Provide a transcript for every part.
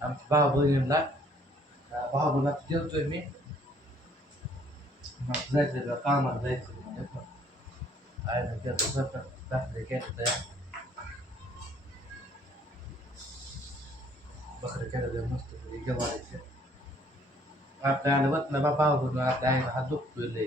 आमच्या भाऊ बहिणीला भाऊ बहिणीला जेवतोय मी मग जायचं का कामाला जायचं म्हणजे आहे ना त्याचं स्वतः भाकरी केलं तर बकरी केलं तर मस्त पैकी गवारीचे आपल्या आलं बघ ना बाबा बघून आपल्या आईला हात दुखतोय लय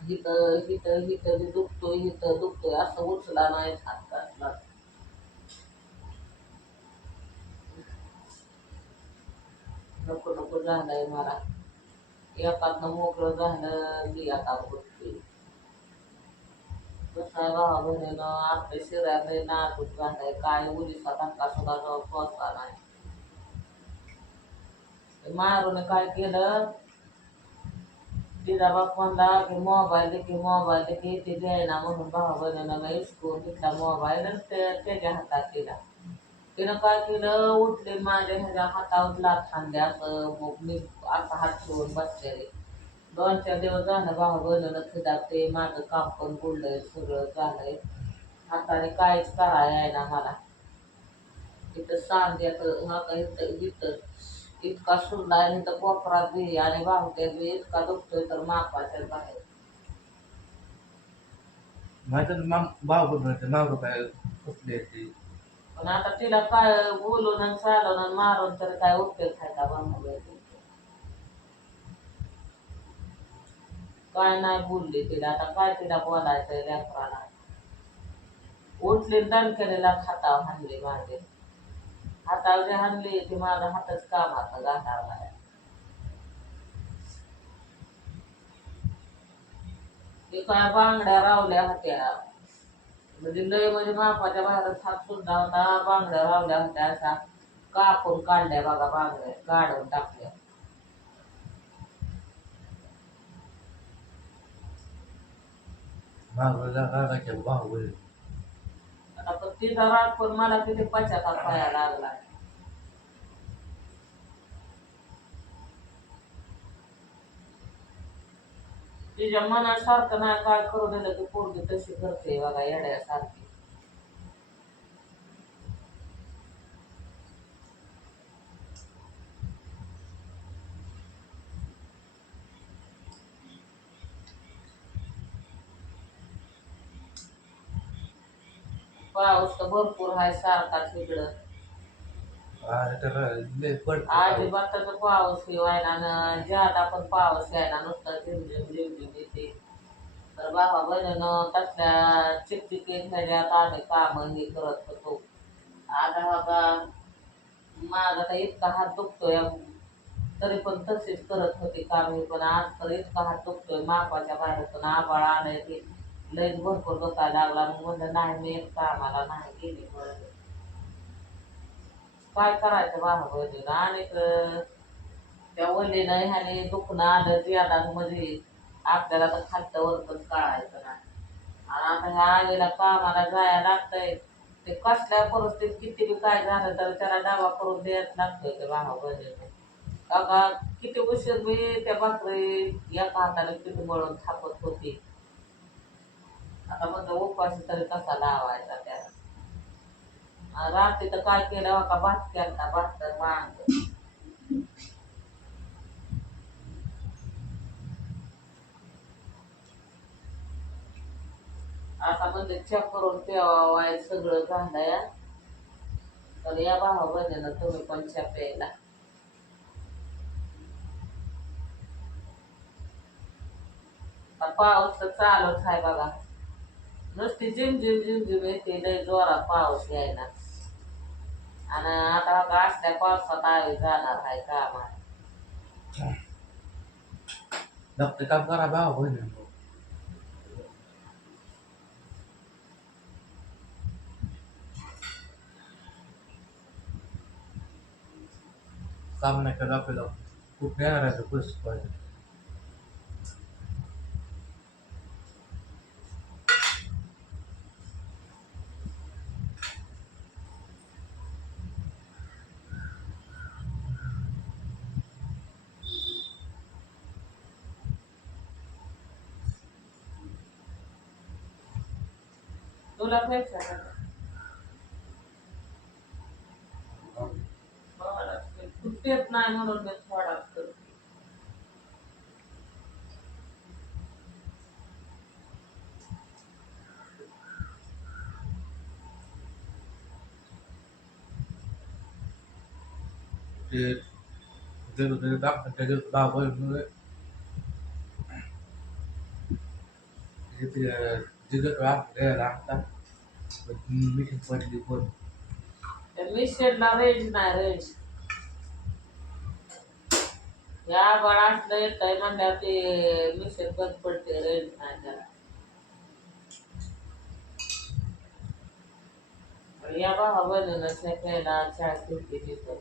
हिथं हिथं हिथं दुखतोय हिथं दुखतोय असं उचला नाही हात असला नको नको झालंय मला. एकात मोकळं झालं मी आता बघतोय कसं आहे भावा बहिणीनं आपल्या शरीरात नाजूक झालंय. काय उलीचा धक्का सुद्धा जाऊन पोचला नाही. मारून काय केलं? तिचा बाप म्हणला की मोबाईल दे की मोबाईल दे की ते द्यायना म्हणून भावा बहिणीनं मी हिसकून घेतला मोबाईल त्याच्या हातात दिला तिनं काय केलं उठले माझ्या ह्याच्या हातावर लाथ खांद्या असं मग मी असा हात ठेवून बसलेले दोन चार दिवस झालं भाऊ बहिणीनं खिदाते माझं काम पण बुडलंय सगळं झालंय हाताने काहीच करायला ना मला तिथं सांध्याचं हा इथं इथं इतका सुरला आणि तर कोपरात बी आणि भावत्यात बी इतका दुखतोय तर मापाच्या बाहेर. माझं माम काय कसले ते? पण आता तिला काय बोलून आणि चालवून आणि मारून तर काय उपयोग आहे का काय नाही बोलली तिला. आता काय तिला बोलायचंय लेकराला? उठली दणकेला हातावर हाणली माझे हातावर जे हाणली ती माझा हातच काम गाठावला ते काय बांगड्या रावल्या होत्या. म्हणजे लय म्हणजे मापाच्या बाहेरच हात सुद्धा होता बांगड्या रावल्या होत्या असा. कापून काढल्या बघा बांगड्या काढून टाकल्या. भाऊ रागाच्या भाऊ पण तिचा मला किती पश्चाताप व्हायला लागला. तिच्या मनात सारखं नाही काय करू दिलं की पोरगी तशी करते बघा येड्यासारखी. पाऊस तर भरपूर आहे सारखाच इकडं. अरे तर लय पडतं. अजिबातच पाऊस व्हायला ना ज्यादा पण पाऊस यायला नुसतं झिमझिम झिमझिम येते. तर बाबा बहिणीनं तसल्या चिकचिकी ह्याच्यात आम्ही कामं हे करत होतो. आता बघा माझा तर इतका हात दुखतोय. तरी पण तसेच करत होते काम मी पण आज तर इतका हात दुखतोय. मापाच्या बाहेर पण आबाळ आलंय ते. लईच भरपूर बसायला लागला. मग म्हणलं नाही मी एक कामाला नाही गेली म्हणून काय करायचं बाबा आणि त्या वल्लीनं ह्याने दुखणं आलं ज्यादा म्हणजे आपल्याला तर खालतं वरतच काढायचं नाही. आणि आता ह्या आलेला कामाला जायला लागतंय. ते कसल्या परिस्थितीत किती बी काय झालं तर त्याला डावा करून द्यायच लागतोय ते भावा बहिणीने का किती उशीर मी त्या भाकरी एका हाताने किती मळून थापत होती. आता म्हणलं उपाशी तरी कसा लावायचा त्याला? रात्री तर काय केलं का भात केला भात तर मांग. आता म्हणजे चेक करून प्यावाय सगळं झालंय तर या भावा बहिणीनं तुम्ही पण चहा प्यायला आता पाऊस तर चालूच आहे बघा. नुसती झिम झिम झिम झिम येते लय जोरात पाऊस यायला. आणि आता का असल्या पावसात आवी जाणार आहे काम डॉक्टर काम करा भाव होईल काम नाही करा आपल्याला खूप नाही आहे पैसे पाहिजे तुला पैसा तू पेत नाही म्हणून मी थोडा करते. ते गेलो ते डॉक्टरच्या गेलो दहा मुळे तिथे जिगत लागतात मिशन पडली पण त्या मिशनला रेंज नाही रेंज या बाळा असलं येत आहे म्हणल्यावर ते मिशन बंद पडते रेंज नाही त्याला पण या बाबा बनवूनच नाही प्यायला चहा तिथं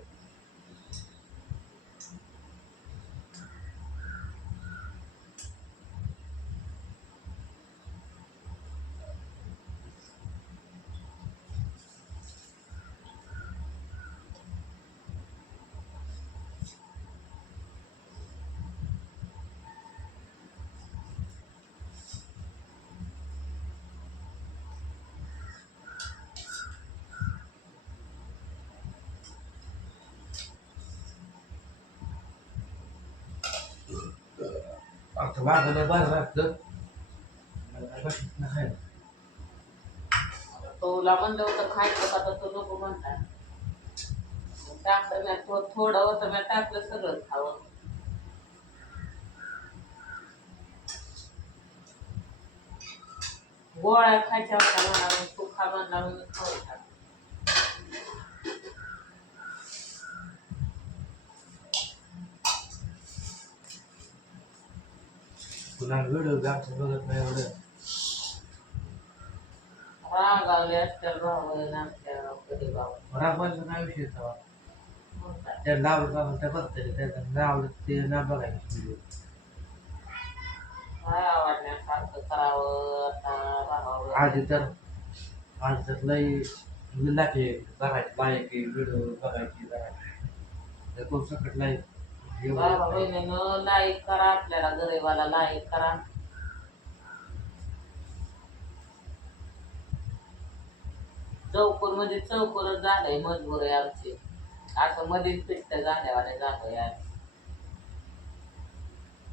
आमचं वागलं बरं वाटतं मला काय वाटत नाही तुला म्हणलं होतं खायचं का तर तू नको म्हणता टाकलं मी थो- थोडं होतं मी टाकलं सगळं खावं. गोळ्या खायच्या होत्या म्हणा तू खा म्हणला म्हणून तेव्हा. म्हणतात. त्या लावलं का त्या बघते त्याचं लावलं ते ना बघायचं व्हिडिओ काय आवडण्यासारखं करावं आता राहावं आधी तर आधी तर लई लाखे बघायची लायकी व्हिडिओ बघायची बघायची तर खूप सकट लाईक बाबा बहिणीनं लाईक करा आपल्याला गरीबाला लाईक करा. चौकोरमध्ये चौकोरच झालंय मजबूर आहे आमची. असं मध्येच पिट्ट झाल्यावाने झालंय यार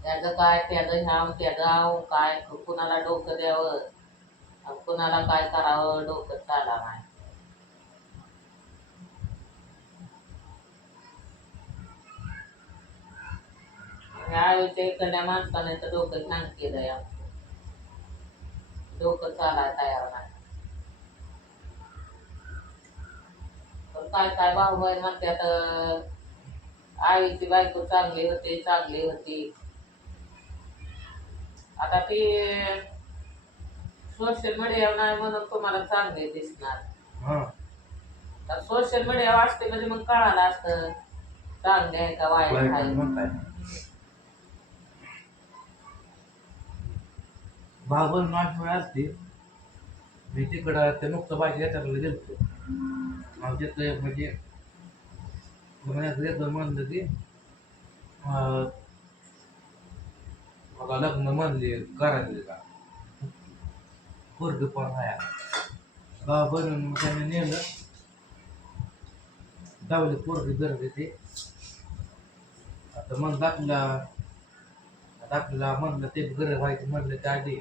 त्याचं काय त्याचं ह्याव त्याचं आव काय कुणाला डोकं द्यावं? कुणाला काय करावं? डोकं चाला नाही. ह्या आयुष्या इकडल्या माणसाने तर डोकं छान केलंय आमचं डोकं चालाय तयार नाही. पण काय काय भाऊ बहीण म्हणतात आईची बायको चांगली होती चांगली होती. आता ती सोशल मीडिया नाही म्हणून तुम्हाला चांगली दिसणार. हां. तर सोशल मीडिया वाचते म्हणजे मग कळालं असतं चांगले आहे का वाईट वाईट आहे म्हणताय बाबल मास असते. मी तिकडं ते नुकतं बाईक येताना गेलतो आणि तिथलं म्हणजे पुण्यात म्हणलं की अं, बघा लग्न म्हणले करायचे का? पोरग पण आहे. गाव बनवून मग त्याने नेलं. गावले पोरग गरज ते आता मग दाखला दाखला आपल्याला म्हणलं ते गरज व्हायची म्हणलं त्या आधी.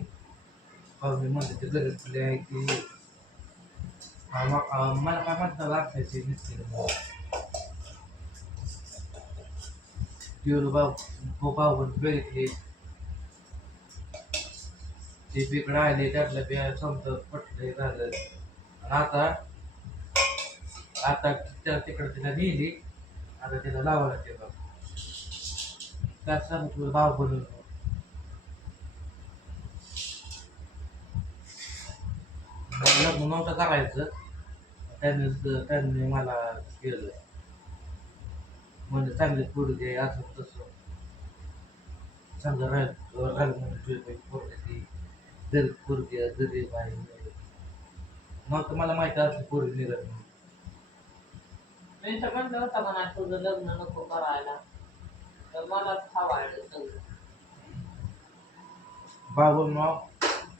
पाहुणे म्हणलं ते गरज तुला आहे की हा, मग, अं, मला काय म्हणता लागतायचे नसते भाऊ भाऊ बघितले ते बिकडं आले त्यातलं बी समजा पटलं झालं. आता आता त्या तिकडं तिला नेली. आता तिला लावायला ते बाबा त्यात सांगतो भाव बनवून मला लग्न नव्हतं करायचं. त्यांनी त्यांनी मला केलं. म्हणजे चांगले पोरगे असं तसं. चांगलं राहील राहील म्हणजे पोरगे गरीब पोरगे गरीब आहे मग मला माहिती असली पोरगी निघत नाही. मी तर म्हणलं होतं म्हणा तुझं लग्न नको करायला. तर मलाच हवायला सगळं. बाबा मग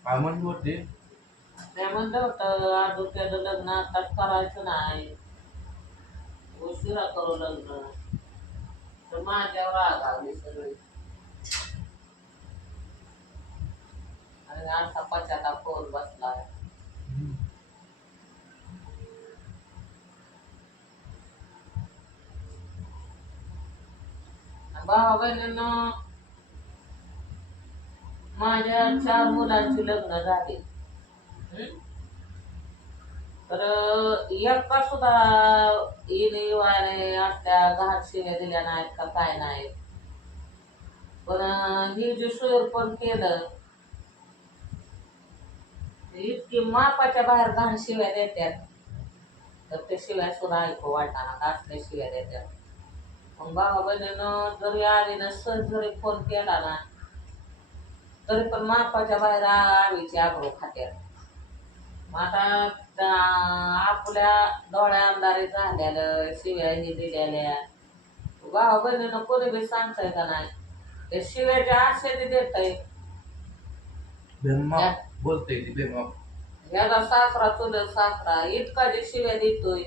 काय म्हणली होते. ते म्हणलं होतं अजून त्याचं लग्न आताच करायचं नाही. उशिरा करू लग्न. तर माझ्यावर रागावली सगळी. आणि असा पचाता फोन बसला. भावा बहिणीनं माझ्या चार मुलांची लग्न झाली. तर एका सुद्धा येणे वाणे असल्या घाट शिव्या दिल्या नाहीत का काय नाही पण ही जे सोयर पण केलं इतकी मापाच्या बाहेर घाण शिव्या देतात तर ते शिव्या सुद्धा ऐकू वाटणार का असल्या शिव्या देतात मग बाबा बहिणीनं जरी आवीनं सहज जरी फोन केला ना तरी पण मापाच्या बाहेर आवीची आग्रो खात्यात. मग आता त्या आपल्या डोळ्या अंधारे झालेलं शिव्याही दिलेल्या भावा बहिणीनं कोणी बी सांगताय का नाही? ते शिव्याच्या आशेने देत आहे बेमा या. बोलते ती बेमा ह्याला सासरा चुलत सासरा इतका जे शिव्या देतोय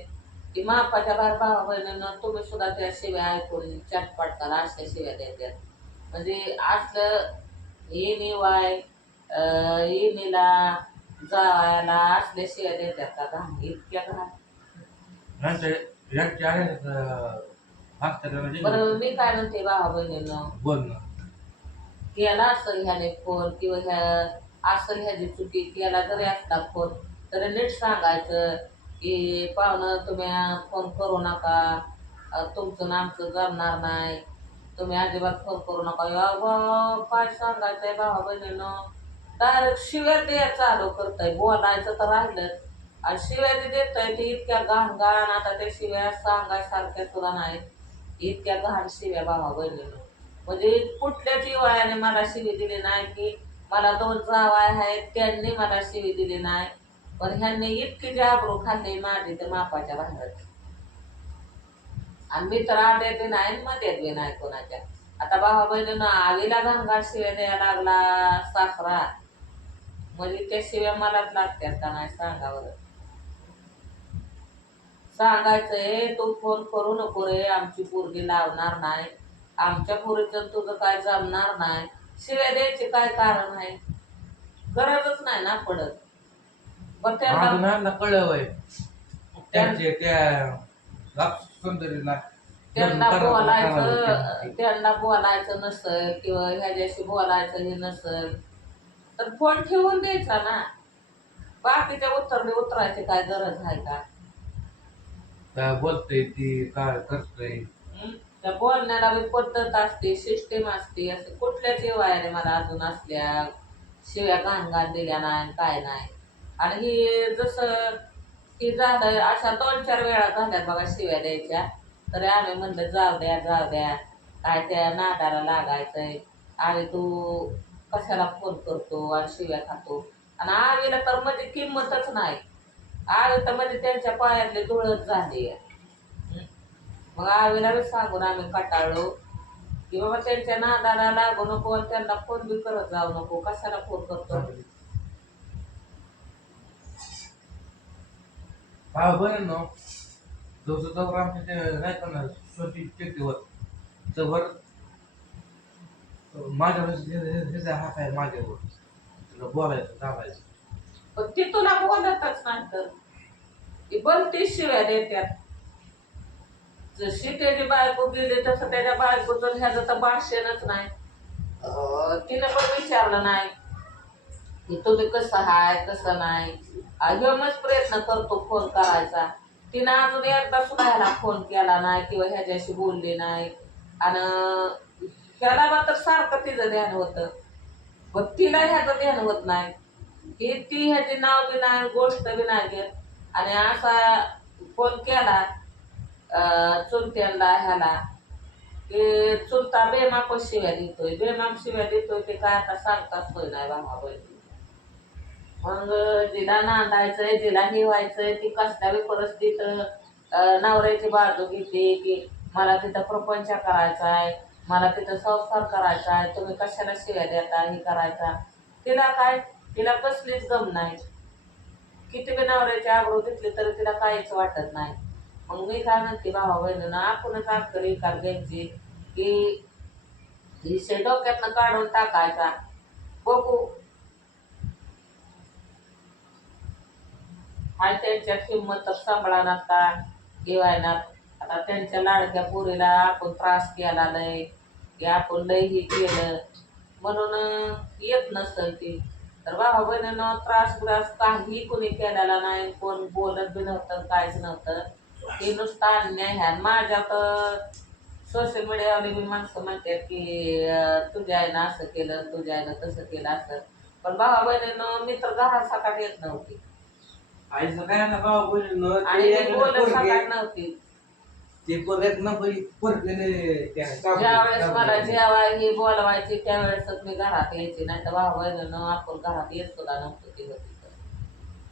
की मापाच्या बाहेर भावा बहिणीनं तुम्ही सुद्धा त्या शिव्या ऐकून चटपट करा अशा शिव्या देतात म्हणजे असलं येणी वाय जावायला असल्या शिव्या देतात इतक्या बरं मी काय म्हणते भावा बहिणीनं? बोलणं केला असेल ह्याने फोन किंवा ह्या असेल ह्याची चुकी केला जरी असला फोन तर नीट सांगायचं की पाहुणं तुम्ही फोन करू नका. अं, तुमचं ना आमचं जमणार नाही. तुम्ही अजिबात फोन करू नका. अगं काय सांगायचंय भावा बहिणीनं. डायरेक्ट शिव्या द्या चालू करतंय बोलायचं तर राहिलं आणि शिव्या जे देतोय ते इतक्या घाण घाण आता ते शिव्या सांगायसारख्या सुद्धा नाहीत. इतक्या घाण शिव्या भावा बहिणीनं. म्हणजे कुठल्याच युवायाने मला शिवी दिली नाही की मला दोन जावाय आहेत त्यांनी मला शिवी दिली नाही. पण ह्यांनी इतकी जाबरू खाल्ली माझी तर मापाच्या बाहेरच आणि मी तर आड्यात बी नाही मध्ये बी नाही कोणाच्या. आता भावा बहिणीनं आवीला घाणघाट शिव्या द्यायला लागला सासरा. म्हणजे त्या शिव्या मलाच लागतात का नाही सांगा बरं. सांगायचंय तू फोन करू नको रे आमची पोरगी लावणार नाही. आमच्या पोरीचं तुझं काय जमणार नाही. शिव्या द्यायचे काय कारण आहे? गरजच नाही ना पडत. पण त्यांना त्यांचे त्या सुंदरीला त्यांना बोलायचं त्यांना बोलायचं नसेल किंवा ह्याच्याशी बोलायचं हे नसेल. तर फोन ठेवून द्यायचा ना. बाकीच्या उत्तरने उतरायची काय गरज आहे का? काय बोलते ती काय करतोय? हं? त्या बोलण्याला बी पद्धत असते सिस्टीम असते असे कुठल्याच वायाने मला अजून असल्या शिव्या घाण घाण दिल्या नाही काय नाही. आणि ही जसं की झालं अशा दोन चार वेळा झाल्यात बघा शिव्या द्यायच्या. तरी आम्ही म्हणलं जाऊ द्या जाऊ द्या. काय त्या नादाला लागायचंय. आणि तू कशाला फोन करतो आणि शिव्या खातो? आणि आवीला तर म्हणजे किंमतच नाही. आवी तर म्हणजे त्यांच्या पायातले धुळत झाली. मग आवीला बी सांगून आम्ही कटाळलो. की बाबा त्यांच्या नादाला लागू नको आणि त्यांना फोन बी करत जाऊ नको. कशाला फोन करतो? हा बरं ना. जसं जवळ आमच्या नाही का ना स्वतः माझ्यावर ह्याचा हात आहे माझ्यावर तुला बोलायचं दाबायचं. पण ती तुला बोलतच नाही तर ती बोलती शिव्या देत्यात जशी त्याची बायको गेली तसं त्याच्या बायकोचं ह्याचं तर भाषणच नाही. अं, तिनं पण विचारलं नाही. की तुम्ही कसं हाय कसं नाही? ह्योमच प्रयत्न करतो फोन करायचा. तिनं अजून एकदा सुद्धा ह्याला फोन केला नाही किंवा ह्याच्याशी बोलली नाही. आणि ह्याला तर सारखं तिचं ध्यान होतं. पण तिला ह्याचं ध्यान होत नाही. की ती ह्याचे नाव बी नाही गोष्ट बी नाही घेत. आणि असा फोन केला चुनत्याला चुलत्यांना ह्याला की चुलता बेमाप शिव्या देतोय. बेमाप शिव्या देतोय ते काय आता सांगताच सोय नाही भावा बहिणी मग जिला नांदायचंय जिला हिवायचंय ती कसल्या बी परिस्थितीत नवऱ्याची बाजू घेते की मला तिथं प्रपंच करायचा आहे मला तिथं संसार करायचा आहे तुम्ही कशाला शिव्या देता हे करायचा. तिला काय? तिला कसलीच गम नाही. किती बी नवऱ्याची आबरू घेतली तरी तिला काहीच वाटत नाही. मग मी काय म्हणते भावा बहिणीनं आपणच अक्कल विकार घ्यायची की विषय डोक्यातनं काढून टाकायचा. बघू. आणि त्यांच्यात किंमत सांभाळणार का? घेवायना आता त्यांच्या लाडक्या पोरीला आपण त्रास केला नाही की आपण लय हे केलं. म्हणून येत नसल ती. तर भावा बहिणीनं त्रास ब्रास काही कोणी केलेला नाही. कोण बोलत बी नव्हतं काहीच नव्हतं. ते नुसतं अन्याय ह्या माझ्या तर सोशल मीडियावर बी माणसं म्हणतात की तुझ्या आईनं असं केलं तुझ्या आईनं तसं केलं असं. पण भावा बहिणीनं मी तर घरात सकाळ येत नव्हती. आईचं काय ना भाऊ बहिणीनं आणि बोलत सकाळ नव्हती. ते पोरग्यात ना काबू- ज्यावेळेस काबू मला. जेवाय ही बोलवायची त्यावेळेसच मी घरात यायची. नाही तर भाऊ बहिणीनं आपण घरात येत सुद्धा नव्हतं ती होती तर.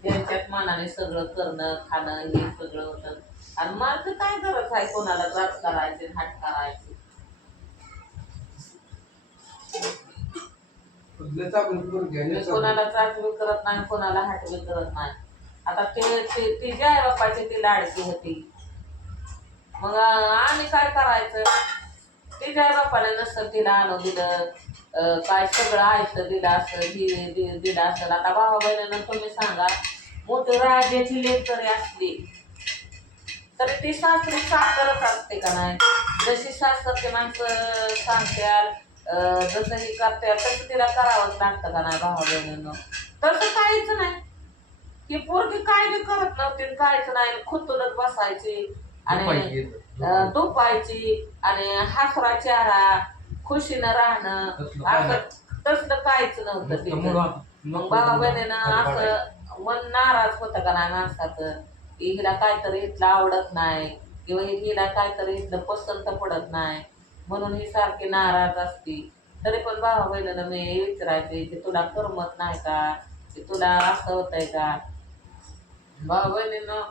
त्यांच्यात मनाने सगळं करणं खाणं हे सगळं होतं. आणि मला काय गरज आहे कोणाला त्रास करायचे हाट करायचे? मी. कोणाला त्रास बी करत नाही कोणाला हाट बी करत नाही. आता ते ते- ती जय बापाची ती लाडकी होती. मग आम्ही काय करायचं? ती जय नसतं तिला आणू दिलं काय सगळं आयतं दिलं असं दि दिलं असेल आता भावा बहिणीनं तुम्ही सांगा मोठी राजाची लेक जरी असली तरी ती सासरी साखरच असते का नाही? जशी सासरची माणसं सांगत्याल अं, जसं ही करत्याल तसं तिला करावंच लागतं का नाही भावा बहिणीनं? तसं काहीच नाही. ही पोरगी काय बी करत नव्हती काहीच नाही. खुतूनच बसायची. आणि. अं, दुपायची आणि हसरा चेहरा खुशीनं राहणं असं तसलं काहीच नव्हतं मग बाबा बहिणीनं. असं मन नाराज होतं का नाही माणसाचं? की हिला काहीतरी इथलं आवडत नाही. किंवा हिला काहीतरी इथलं पसंत पडत नाही. म्हणून ही सारखी नाराज असती. तरी पण भावा बहिणीनं मी विचारायचे की तुला करमत नाही का? की तुला असं होतंय का? भावा बहिणीनं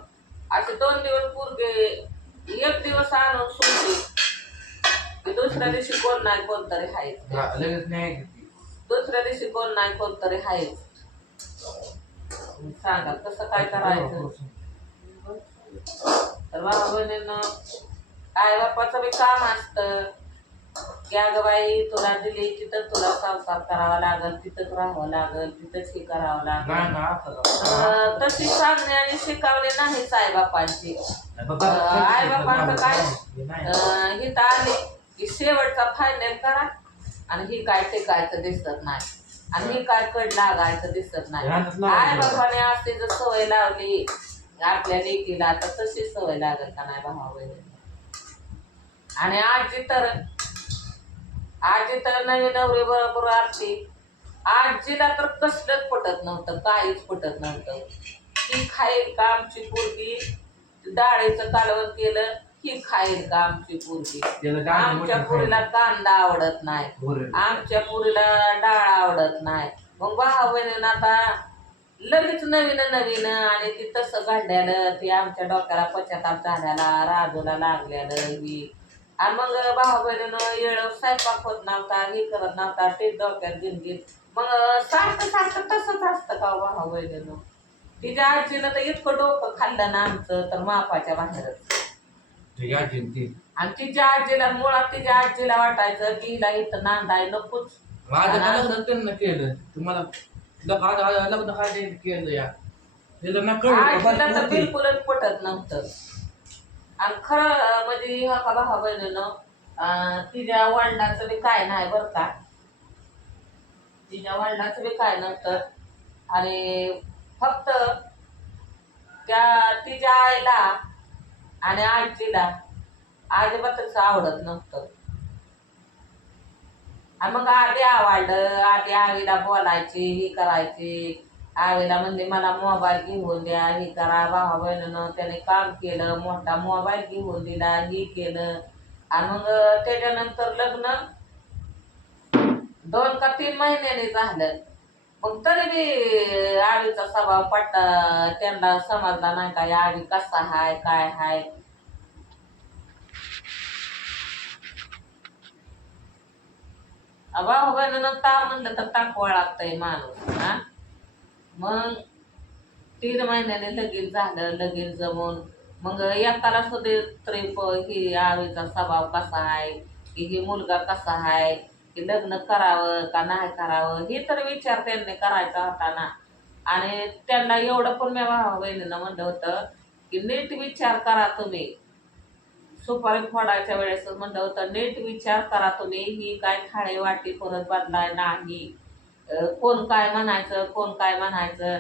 असे दोन दिवस पूर्गे एक दिवस आणून सुटली की दुसऱ्या दिवशी कोण नाही कोणतरी आहे हा, लगेच नाही. दुसऱ्या दिवशी कोण नाही कोणतरी आहे सांगा कसं काय करायचं? तर बाबा बहिणीनं आई बापाचं बी काम असतं. की अगं बाई तुला दिली तिथं तुला संसार करावा लागल तिथंच राहावं लागल तिथंच हे करावं लागल नाही ना, असं अं, तशी सांगणे आणि शिकवणे नाहीच आई बापांची नाही, बाबा, आई बापांचं काय हे नाही. अं, तर आली की शेवटचा फायनल करा आणि ही काय टिकायचं दिसत नाही आणि ही काय कड लागायचं दिसत नाही. आई बाबाने असते जर सवय लावली आपल्या लेकीला तर तशी सवय लागत का नाही भावा बहिणीला. आणि आजी तर आजी तर नवीन नवरी बरोबर असते आजीला तर कसलंच पटत नव्हतं काहीच पटत नव्हतं. ती खाईल का आमची पोरगी? डाळीचं कालवण केलं ही खाईल का आमची पोरगी? आमच्या पुरीला कांदा आवडत नाही. आमच्या पुरीला डाळ आवडत नाही. मग भावा बहिणीनं आता लगेच नवीन नवीन आणि ती तसं घडल्यानं ती आमच्या डोक्याला पश्चाताप झाल्याला राजूला लागल्यानं ही आणि मग भावा बहिणीनं येळ स्वयंपाक होत नव्हता हे करत नव्हता ते डोक्यात घेऊन घेत. मग सारखं सारखं तसंच असतं का भावा बहिणीनं तिच्या आजीनं तर इतकं डोकं खाल्लं ना आमचं तर मापाच्या बाहेरच आणि तिच्या आजीला मुळात तिच्या आजीला वाटायचं की हिला इथं नांदाय नकोच. माझं केलं. तुम्हाला लग्न केलं या. त्याला ना कळलं का आजीला बायको तर होती. बिलकुलच पटत नव्हतं. आणि खरं म्हणजे ह्या भावा बहिणीनं तिच्या वडिलांचं बी काय नाही बरं का. तिच्या वडिलांचं बी काय नव्हतं. आणि फक्त त्या तिच्या आईला आणि आजीला आजीबातच आवडत नव्हतं. आणि मग आधी आवडलं आधी आईला बोलायची ही करायची. आवीला म्हणले मला मोबाईल घेऊन द्या ही करा भावा बहिणीनं त्याने काम केलं मोठा मोबाईल घेऊन दिला हे केलं. आणि मग त्याच्यानंतर लग्न दोन का तीन महिन्याने झालं. मग तरी बी आळीचा स्वभाव पट्टा त्यांना समजला नाही काय आळी कसा हाय काय हाय? भाऊ बहिणीनं ताप म्हणलं तर टाकवा लागतंय माणूस हा? मग तीन महिन्याने लगीन झालं लगीन जमून. मग एकाला सुद्धा त्रेप प- ही आळीचा स्वभाव कसा आहे? की ही मुलगा कसा आहे? की लग्न करावं का नाही करावं? हे तर विचार त्यांनी करायचा होता ना. आणि त्यांना एवढं पण मी भावा बहिणीनं म्हणलं होतं की नीट विचार करा तुम्ही. सुपारी फोडायच्या वेळेस म्हणलं होतं नीट विचार करा तुम्ही. ही काय थाळी वाटी परत बदलाय नाही. कोण काय म्हणायचं कोण काय म्हणायचं.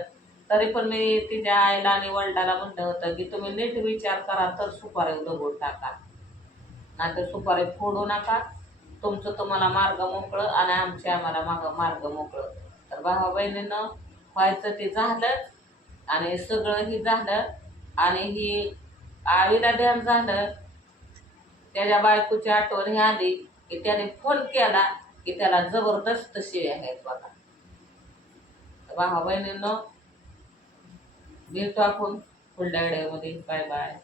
तरी पण मी तिच्या आईला आणि वडिलाला म्हणलं होतं की तुम्ही नीट विचार करा तर सुपारी दगड टाका. नाहीतर सुपारी फोडू नका. तुमचं तुम्हाला मार्ग मोकळं आणि आमचे आम्हाला माग मार्ग मोकळं. तर भावा बहिणीनं व्हायचं ते झालं आणि सगळं ही झालं. आणि ही आईला ध्यान झालं. त्याच्या बायकोची आठवण ही आली की त्याने फोन केला की त्याला जबरदस्त शिव्या आहेत बघा. तर भावा बहिणीनं भेटू आपण पुढल्या व्हिडिओमध्ये. Bye bye.